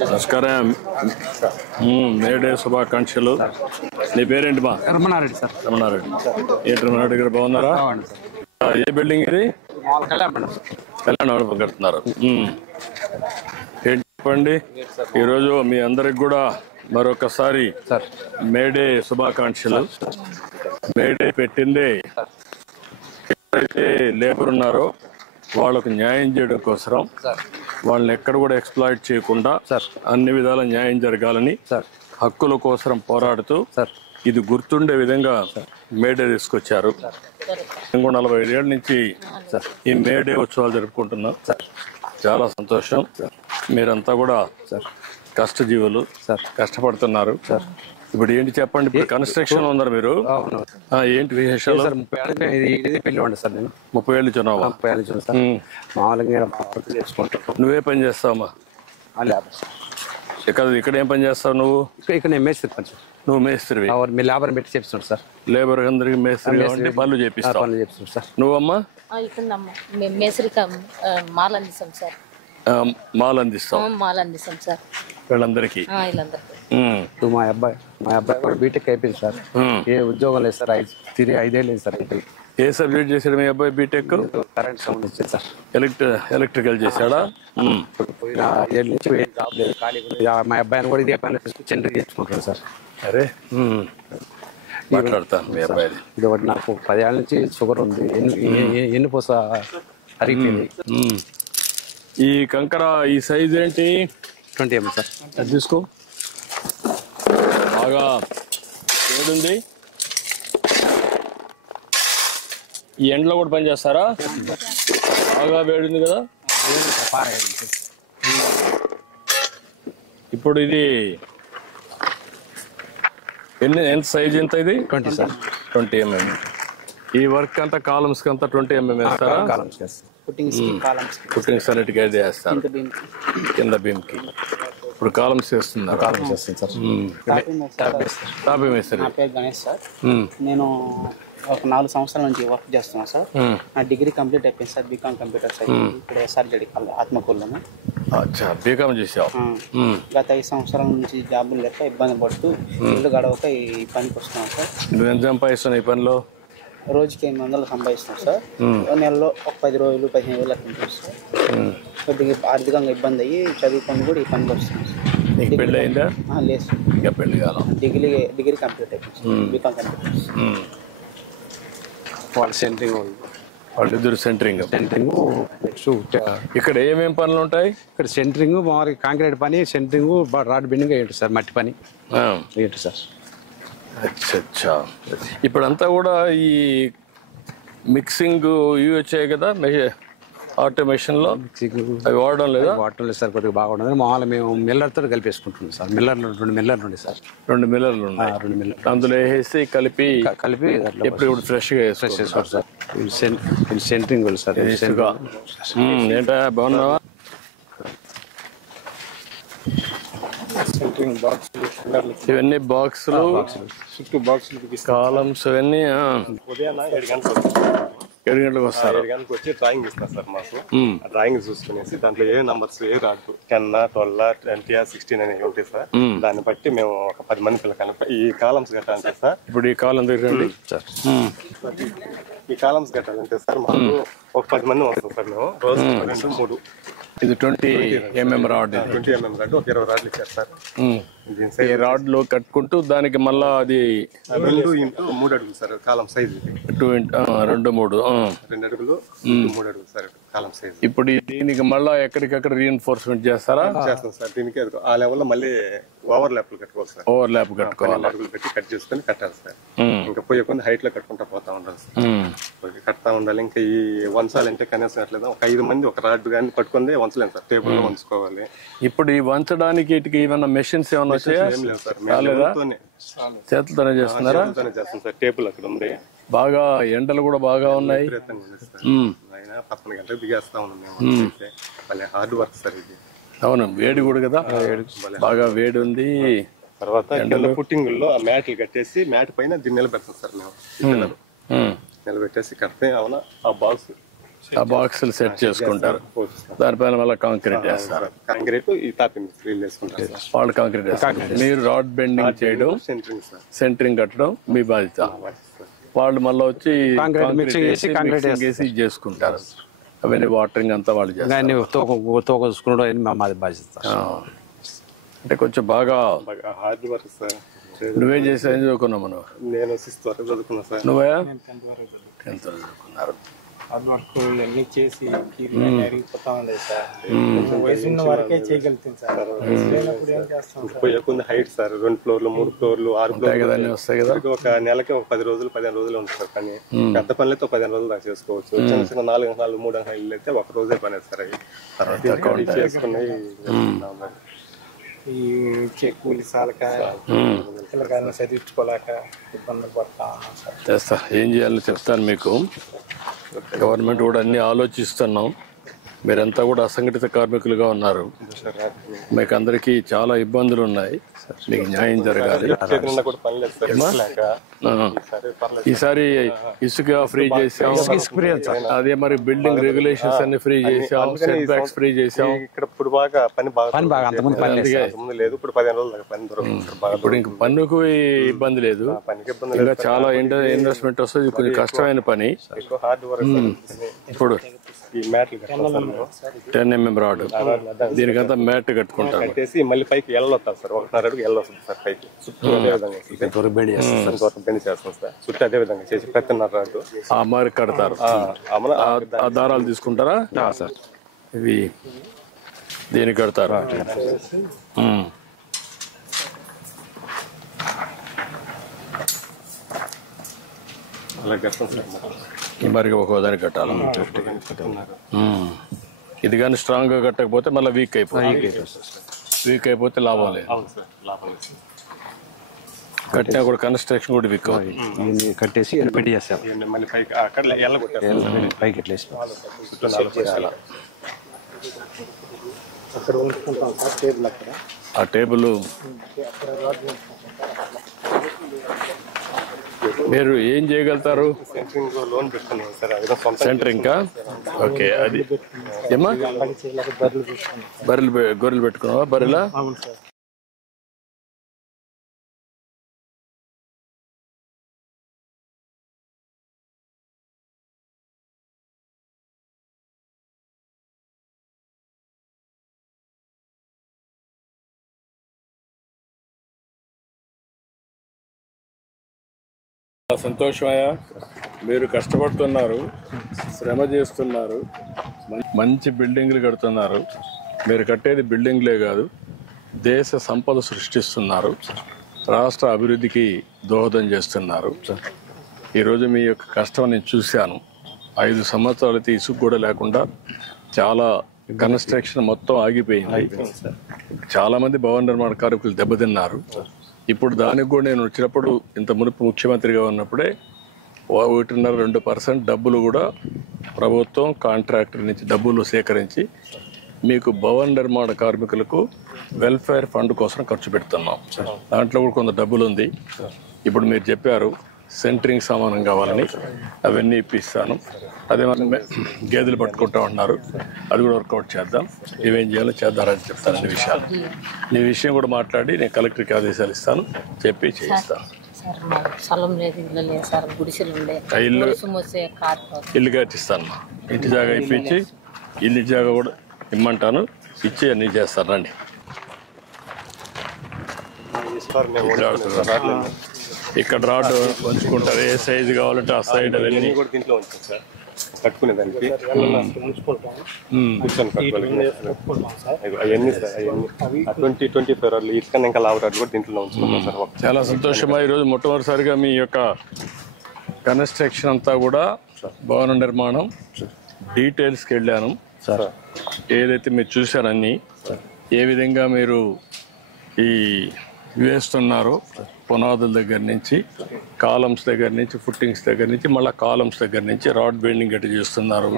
నమస్కారం. మేడే శుభాకాంక్షలు. నీ పేరేంటి? మా రమణారెడ్డి సార్. రమణారెడ్డి. ఏంటి రమణారెడ్డి గారు బాగున్నారా? ఏ బిల్డింగ్ ఇది? కళ్యాణ మండపం కడుతున్నారు. ఏంటి చెప్పండి. ఈరోజు మీ అందరికి కూడా మరొకసారి మేడే శుభాకాంక్షలు. మేడే పెట్టిందే ఎవరైతే లేబర్ ఉన్నారో వాళ్ళకు న్యాయం చేయడం కోసం, వాళ్ళని ఎక్కడ కూడా ఎక్స్ప్లాయిట్ చేయకుండా అన్ని విధాల న్యాయం జరగాలని హక్కుల కోసం పోరాడుతూ ఇది గుర్తుండే విధంగా మేడే తీసుకొచ్చారు. 45 ఏళ్ళ నుంచి ఈ మేడే ఉత్సవాలు జరుపుకుంటున్నాం. చాలా సంతోషం. మీరంతా కూడా కష్టజీవులు, కష్టపడుతున్నారు. ఇప్పుడు ఏంటి చెప్పండి. ఇప్పుడు కన్స్ట్రక్షన్ ఉన్నారు మీరు, ఏంటి విశేషాలు? 30 ఏళ్ళు చున్నావా? నువ్వే పని చేస్తావమ్మా? ఇక్కడ ఏం పని చేస్తావు నువ్వు? ఇక్కడ మేస్త్రి పని. నువ్వు మేస్త్రివి? లేబర్ పెట్టి చేపిస్తాడు సార్. లేబర్ అందరికి మేస్త్రి అంటే పనులు చేపిస్తావు. నువ్వమ్మా? మాల్ అందిస్తాం సార్ వీళ్ళందరికీ. మా అబ్బాయి కూడా బీటెక్ అయిపోయింది సార్. ఏ ఉద్యోగం లేదు సార్. 5 ఏళ్ళు లేదు సార్. ఏ సబ్జెక్ట్ చేశాడు మీ అబ్బాయి? బీటెక్ కరెంట్ సౌండ్ వచ్చేది సార్. ఎలక్ట్రికల్ చేశాడా? పోయిన 5 ఏళ్ళ నుంచి ఏం జాబ్ లేదు, ఖాళీ. మా అబ్బాయిని కూడా ఇదే పని చెండు చేసుకుంటాడు సార్. అరే మాట్లాడతాను మీ అబ్బాయి. ఇది ఒకటి నాకు 10 ఏళ్ళ నుంచి షుగర్ ఉంది. ఎన్నుపూస అరిగిపోయింది. ఈ కంకర ఈ సైజ్ ఏంటి? 20 mm సార్. అది తీసుకో. బాగా వేడుంది. ఈ ఎండలో కూడా పని చేస్తారా? బాగా వేడుంది కదా. ఇప్పుడు ఇది ఎంత సైజ్ ఎంత? ఇది 20 సార్. 20 mm. ఈ వర్క్ అంతా కాలమ్స్ కి అంతా 20 mm వేస్తారా? పుట్టింగ్ సన్నిటికి అయితే వేస్తారు కింద బీమ్ కి. ఇప్పుడు కాలమ్స్ వేస్తున్నారు. టాపింగ్ వేస్తారు. నా పేరు గణేష్ సార్. నేను ఒక 4 సంవత్సరాల నుంచి వర్క్ చేస్తున్నాను సార్. నా డిగ్రీ కంప్లీట్ అయిపోయింది సార్. BCom computer science. ఇప్పుడు ఎస్ఆర్జెడి ఆత్మకూరులోనే. బీకామ్ చేసావు. గత 5 సంవత్సరాల నుంచి జాబులు లేక ఇబ్బంది పడుతూ ఇల్లు గడవక ఈ పనికి వస్తున్నాను సార్. నువ్వు ఎంత సంపాదిస్తున్నావు ఈ పనిలో? రోజుకి 800 సంపాదిస్తున్నాం సార్. నెలలో ఒక 10 రోజులు 15 వేలు అట్లా సార్. కొద్దిగా ఆర్థికంగా ఇబ్బంది అయ్యి చదువుకొని కూడా ఈ పనికి వస్తున్నాం సార్. నీకు పెళ్ళి అయిందా? లేదు సార్. ఇంకా పెళ్లి కాలం. డిగ్రీ కంప్లీట్ అయిపోయింది సార్. BCom computers. వాళ్ళిద్దరు సెంటరింగ్. ఇక్కడ ఏమేమి పనులు ఉంటాయి? ఇక్కడ సెంటరింగ్, మామూలుగా కాంక్రీట్ పని, సెంటరింగ్, రాడ్ బెండింగ్ ఏంటి సార్, మట్టి పని ఏంటి సార్. అచ్చా. ఇప్పుడంతా కూడా ఈ మిక్సింగ్ ఇవి వచ్చాయి కదా ఆటోమేషన్ లో, అవి వాడడం లేదా? వాడటం లేదు సార్. కొద్దిగా బాగుండదు. మామూలుగా మేము మిల్లర్తో కలిపేసుకుంటున్నాం సార్. 2 మిల్లర్లు ఉండే సార్. 2 మిల్లర్లు ఉన్నాయి. 2 మిల్లర్లు అందులో వేసి కలిపి ఇప్పుడు ఫ్రెష్ గా వేసుకోవాలి సార్. Centering sir. ఏంటా బాగున్నావా? ఇవన్నీ బాక్సులు, కాలమ్స్, ఇవన్నీ 7 గంటలకు వస్తారు. 7 గంటలకు వచ్చి డ్రాయింగ్ ఇస్తారు సార్ మాకు. డ్రాయింగ్ చూసుకునేసి దాంట్లో ఏ నంబర్స్ ఏ రాదు, 10, 12, 20, 16 అనేవి ఉంటాయి సార్. దాన్ని బట్టి మేము ఒక 10 మంది పిల్లకాయలు ఈ కాలమ్స్ కట్టాలంటే సార్. ఇప్పుడు ఈ కాలం దగ్గరండి సార్. ఈ కాలమ్స్ కట్టాలంటే సార్ మాకు ఒక 10 మంది వస్తాం సార్. మేము రోజు 3. ఇది 20 mm రాడ్. 20 mm రాడ్ ఒక 20 రాడ్లు ఇచ్చారు సార్. ఈ రాడ్లు కట్టుకుంటూ దానికి మళ్ళా అది 2 x 3 అడుగులు సార్ కాలం సైజ్. 2 x 2 3 2 అడుగులు 3 అడుగులు సార్ కాలం సైజ్. ఇప్పుడు దీనికి మళ్ళా ఎక్కడికక్కడ రీఎన్ఫోర్స్మెంట్ చేస్తారా? చేస్తాం సార్. దీనికి ఆ లెవెల్ లో మళ్ళీ ఓవర్ ల్యాప్ కట్టుకోవాలి సార్. ఓవర్ ల్యాప్ కట్టుకోవాలి. అడుగులు పెట్టి కట్ చేసుకుని కట్టాలి సార్. ఇంకా పోయే కొన్ని హైట్ లో కట్టుకుంటా పోతా ఉండాలి సార్. కడతా ఉండాలి. ఇంకా ఈ వంచాలంటే కనీసం అట్లేదు ఒక 5 మంది ఒక రాడ్ కానీ పట్టుకుందే వంచలేము సార్. టేబుల్ లో వంచుకోవాలి. ఇప్పుడు ఈ వంచడానికి ఏమన్నా మెషిన్స్ ఏమన్నా వచ్చాయా? చేతులతోనే చేస్తున్నారా? చేస్తాం సార్. టేబుల్ అక్కడ ఉంది. బాగా ఎండలు కూడా బాగా ఉన్నాయి. 11 గంటలకు దిగేస్తా ఉన్నాం. హార్డ్ వర్క్ సార్ ఇది. అవును, వేడి కూడా కదా, బాగా వేడి ఉంది. తర్వాత పుట్టింగ్ లో ఆ మ్యాట్లు కట్టేసి మ్యాట్ పైన దీన్ని నిలబెడతాం సార్. మేము నిలబెట్టేసి కడితే అవునా ఆ బాక్స్ ఆ బాక్సులు సెట్ చేసుకుంటారు, దానిపైన మళ్ళీ కాంక్రీట్ వేస్తారు. కాంక్రీట్ ఈ తాపింగ్ స్క్రీన్ వేసుకుంటారు సార్. వాళ్ళు కాంక్రీట్ వేస్తారు, మీరు రాడ్ బెండింగ్ చేయడం, సెంటరింగ్ సార్. సెంటరింగ్ కట్టడం మీ బాధ్యత. వాళ్ళు మళ్ళీ వచ్చి మిక్సింగ్ చేసి కాంక్రీట్ వేసి చేసుకుంటారు. అవన్నీ వాటరింగ్ అంతా వాళ్ళు చేస్తారు. అన్ని తోక చూసుకున్నాడు అని మాది బాధ్యత. అంటే కొంచెం బాగా హార్డ్ వర్క్ సార్. నువ్వేం చేసావు, ఏం చదువుకున్నావు మనం? నేను 6th వరకు చదువుకున్నా సార్. నువ్వే 10th వరకు చదువుకున్నారు. హార్డ్ వర్క్ ఇవన్నీ చేసి అరిగిపోతా ఉండేది సార్. వయసు వరకే చేయగలుగుతుంది సార్. లేనప్పుడు ఏం చేస్తాం సార్? పోయే కొన్ని హైట్ సార్, 2 ఫ్లోర్లు 3 ఫ్లోర్లు 6 ఫ్లోర్లు అన్నీ వస్తాయి కదా. ఒక నెలకి ఒక 10 రోజులు 15 రోజులు ఉంటుంది సార్. కానీ పెద్ద పనులతో 15 రోజులు దాకా చేసుకోవచ్చు. చిన్న చిన్న 4 గంటలు 3 గంటలు అయితే ఒక రోజే పని సార్. అవి తర్వాత చేసుకున్నాయి. ఈ కూలి సాలక పిల్లకాయలను చదివించుకోలేక ఇబ్బందులు పడతా ఉన్నాం సార్. చేస్తా, ఏం చేయాలో చెప్తాను మీకు. గవర్నమెంట్ కూడా అన్ని ఆలోచిస్తున్నాం. మీరంతా కూడా అసంఘటిత కార్మికులుగా ఉన్నారు, మీకు అందరికీ చాలా ఇబ్బందులు ఉన్నాయి. మీకు న్యాయం జరగాలి. ఈసారి ఇసుక ఫ్రీ చేసాం, అదే మరి బిల్డింగ్ రెగ్యులేషన్స్ అన్ని ఫ్రీ చేసాం, సెట్ బ్యాక్స్ ఫ్రీ చేసాం. ఇక్కడ ఇప్పుడు బాగా పని బాగా అంతకుముందు లేదు. ఇప్పుడు 15 రోజులు దాకా పని దొరుకుతుంది. ఇప్పుడు ఇంక పన్నుకు ఇబ్బంది లేదు, ఇంకా చాలా ఇన్వెస్ట్మెంట్ వస్తుంది. కొంచెం కష్టమైన పని. Hard work. ఇప్పుడు ఈ మ్యాట్లు 10 mm రాడ్, దీనికంతా మ్యాట్ కట్టుకుంటారు. కట్టేసి మళ్ళీ పైకి ఎల్లొస్తారు సార్. 1.5 అడుగు ఎల్లొస్తుంది సార్ పైకి. చుట్టూ అదే విధంగా బెండ్ చేస్తాం సార్. చుట్టూ అదే విధంగా చేసి 10.5 రాడు ఆ మరి కడతారు. ఆ దారాలు తీసుకుంటారా సార్? ఇవి దీనికి కడతారు. అలా కడతాం సార్. మరి ఒక దానికి కట్టాలి. ఇది కానీ స్ట్రాంగ్ గా కట్టకపోతే మళ్ళీ వీక్ అయిపోతుంది. వీక్ అయిపోతే లాభం లేదు. కట్టినా కూడా కన్స్ట్రక్షన్ కూడా వీక్ అవుతుంది. కట్టేసి పెట్టి చేస్తాం. మళ్ళీ పైకి అక్కడ ఎల్లగొట్టారు. పైకి ఎట్లేసి అక్కడ ఉంచుకుంటాం సార్ టేబుల్. అక్కడ ఆ టేబుల్ మీరు ఏం చేయగలుగుతారు? లోన్ పెట్టుకున్నాం సార్. సెంటరింగ్. ఓకే, అది ఏమా బర్రెలు గొర్రెలు పెట్టుకున్నావా? బర్రెలా? అవును సార్. సంతోషమయ్యా, మీరు కష్టపడుతున్నారు, శ్రమ చేస్తున్నారు, మంచి బిల్డింగ్లు కడుతున్నారు. మీరు కట్టేది బిల్డింగ్లే కాదు, దేశ సంపద సృష్టిస్తున్నారు, రాష్ట్ర అభివృద్ధికి దోహదం చేస్తున్నారు. ఈరోజు మీ యొక్క కష్టం నేను చూశాను. 5 సంవత్సరాలైతే ఇసుక కూడా లేకుండా చాలా కన్స్ట్రక్షన్ మొత్తం ఆగిపోయింది. చాలామంది భవన నిర్మాణ కార్మికులు దెబ్బతిన్నారు. ఇప్పుడు దానికి కూడా నేను వచ్చినప్పుడు, ఇంత మునుపు ముఖ్యమంత్రిగా ఉన్నప్పుడే 1.5-2% డబ్బులు కూడా ప్రభుత్వం కాంట్రాక్టర్ నుంచి డబ్బులు సేకరించి మీకు భవన నిర్మాణ కార్మికులకు వెల్ఫేర్ ఫండ్ కోసం ఖర్చు పెడుతున్నాం. దాంట్లో కూడా కొంత డబ్బులు ఉంది. ఇప్పుడు మీరు చెప్పారు సెంటరింగ్ సామానం కావాలని, అవన్నీ ఇప్పిస్తాను. అదే మనం గేదెలు పట్టుకుంటా ఉన్నారు, అది కూడా వర్కౌట్ చేద్దాం. ఇవేం చేయాలో చేద్దారని చెప్తాను. అన్ని విషయాలు నీ విషయం కూడా మాట్లాడి నేను కలెక్టర్కి ఆదేశాలు ఇస్తాను, చెప్పి చేయిస్తాను. ఇల్లు కట్టిస్తాను, ఇంటి జాగా ఇప్పించి ఇల్లు జాగా కూడా ఇమ్మంటాను, ఇచ్చి అన్నీ చేస్తాను. రండి. ఇక్కడ రాడ్ వంచుకుంటారు, ఏ సైజు కావాలంటే ఆ సైడ్ అవన్నీ కూడా దీంట్లో ఉంటుంది సార్. కట్టుకునేదానికి కూర్చొని అవన్నీ సార్. అవన్నీ 20-24 రోజులు ఇటుకన్నా ఇంకా లావు రాడు కూడా దీంట్లో ఉంచుకుంటాం సార్. చాలా సంతోషమా. ఈరోజు మొట్టమొదటిసారిగా మీ యొక్క కన్స్ట్రక్షన్ అంతా కూడా భవన నిర్మాణం డీటెయిల్స్కి వెళ్ళాను సార్. ఏదైతే మీరు చూశారన్నీ, ఏ విధంగా మీరు ఈ వేస్తున్నారో, పునాదుల దగ్గర నుంచి, కాలమ్స్ దగ్గర నుంచి, ఫుట్టింగ్స్ దగ్గర నుంచి, మళ్ళీ కాలమ్స్ దగ్గర నుంచి రాడ్ బెండింగ్ ఎట్టు చేస్తున్నారు,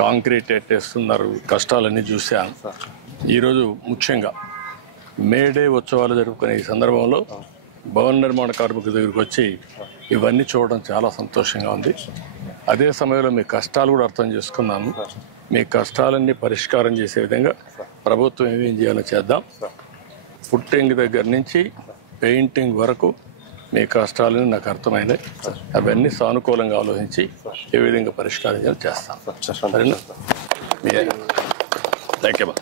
కాంక్రీట్ ఎట్టేస్తున్నారు, కష్టాలన్నీ చూశాను. ఈరోజు ముఖ్యంగా మేడే ఉత్సవాలు జరుపుకునే ఈ సందర్భంలో భవన నిర్మాణ కార్మికుల దగ్గరికి వచ్చి ఇవన్నీ చూడడం చాలా సంతోషంగా ఉంది. అదే సమయంలో మీ కష్టాలు కూడా అర్థం చేసుకున్నాను. మీ కష్టాలన్నీ పరిష్కారం చేసే విధంగా ప్రభుత్వం ఏం చేయాలో చేద్దాం. పుట్టింగ్ దగ్గర నుంచి పెయింటింగ్ వరకు మీ కష్టాలని నాకు అర్థమైనాయి. అవన్నీ సానుకూలంగా ఆలోచించి ఏ విధంగా పరిష్కారం చేయాలో చేస్తాం. సరేనా? Thank you.